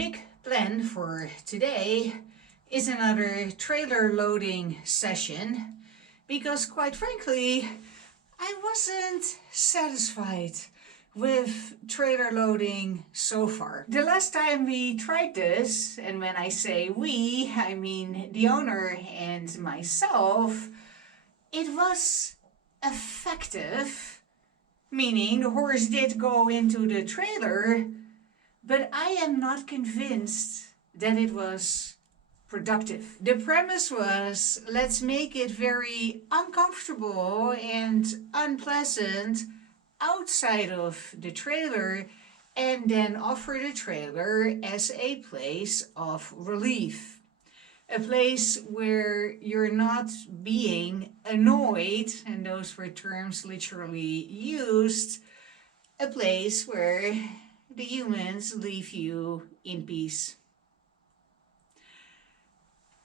big plan for today is another trailer loading session because quite frankly I wasn't satisfied with trailer loading so far. The last time we tried this, and when I say we, I mean the owner and myself, it was effective, meaning the horse did go into the trailer, but I am not convinced that it was productive. The premise was, let's make it very uncomfortable and unpleasant outside of the trailer and then offer the trailer as a place of relief. A place where you're not being annoyed, and those were terms literally used, a place where the humans leave you in peace.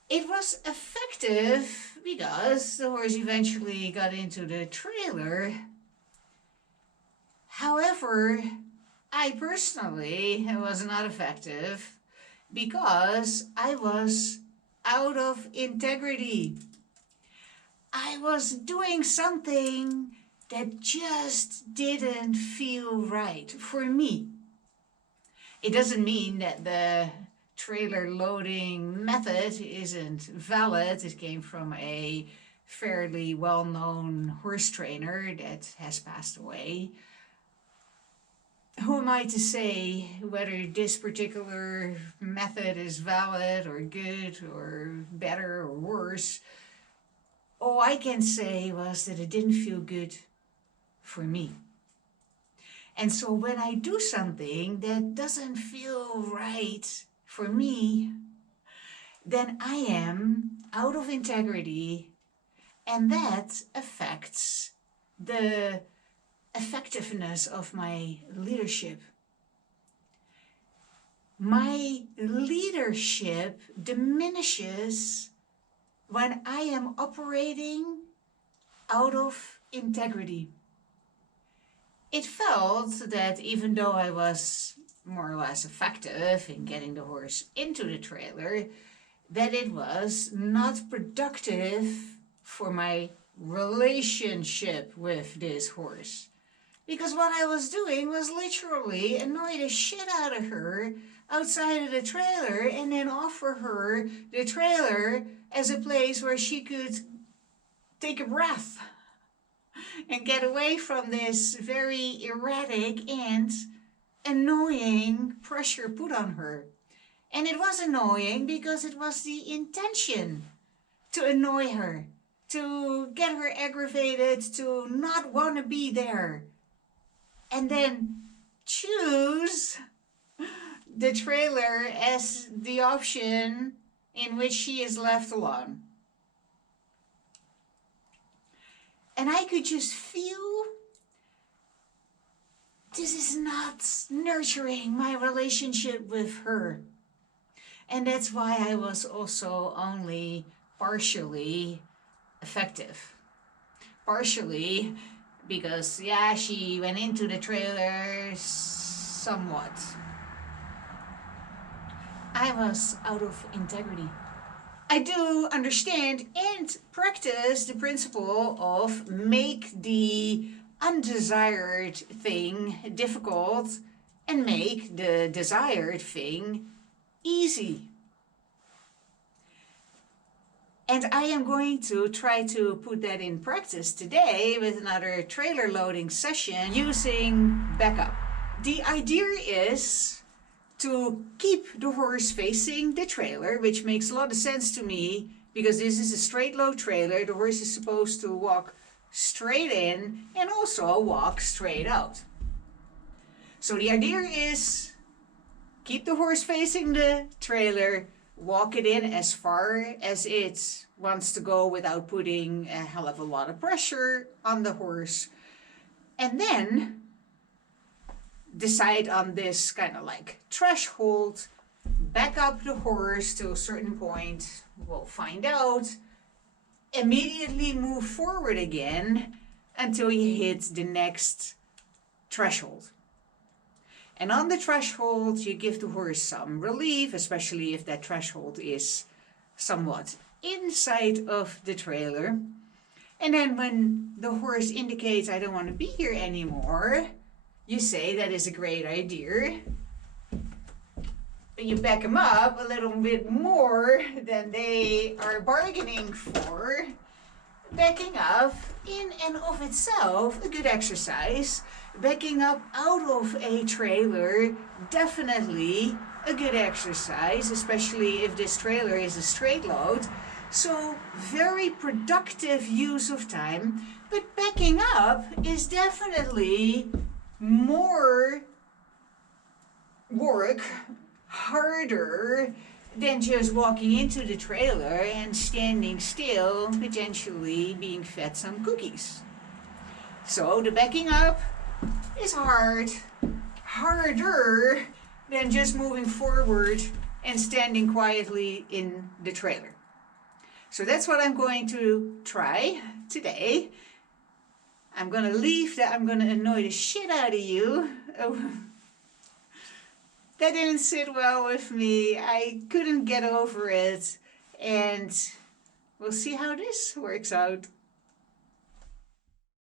It was effective because the horse eventually got into the trailer. However, I personally was not effective because I was out of integrity. I was doing something that just didn't feel right for me. It doesn't mean that the trailer loading method isn't valid. It came from a fairly well-known horse trainer that has passed away. Who am I to say whether this particular method is valid or good or better or worse? All I can say was that it didn't feel good for me. And so when I do something that doesn't feel right for me, then I am out of integrity, and that affects the effectiveness of my leadership. My leadership diminishes when I am operating out of integrity. It felt that even though I was more or less effective in getting the horse into the trailer, that it was not productive for my relationship with this horse. Because what I was doing was literally annoy the shit out of her outside of the trailer and then offer her the trailer as a place where she could take a breath and get away from this very erratic and annoying pressure put on her. And it was annoying because it was the intention to annoy her, to get her aggravated, to not want to be there, and then choose the trailer as the option in which she is left alone. And I could just feel this is not nurturing my relationship with her. And that's why I was also only partially effective. Partially because, yeah, she went into the trailer somewhat. I was out of integrity. I do understand and practice the principle of make the undesired thing difficult and make the desired thing easy. And I am going to try to put that in practice today with another trailer loading session using backup. The idea is to keep the horse facing the trailer, which makes a lot of sense to me because this is a straight load trailer. The horse is supposed to walk straight in and also walk straight out. So the idea is keep the horse facing the trailer, walk it in as far as it wants to go without putting a hell of a lot of pressure on the horse, and then decide on this kind of like threshold, back up the horse to a certain point, we'll find out, immediately move forward again until you hit the next threshold. And on the threshold, you give the horse some relief, especially if that threshold is somewhat inside of the trailer. And then when the horse indicates, I don't want to be here anymore, you say that is a great idea. You back them up a little bit more than they are bargaining for. Backing up in and of itself a good exercise. Backing up out of a trailer, definitely a good exercise, especially if this trailer is a straight load. So very productive use of time, but backing up is definitely more work, harder than just walking into the trailer and standing still, potentially being fed some cookies. So the backing up is harder than just moving forward and standing quietly in the trailer. So that's what I'm going to try today. I'm going to I'm going to annoy the shit out of you. That didn't sit well with me. I couldn't get over it. And we'll see how this works out.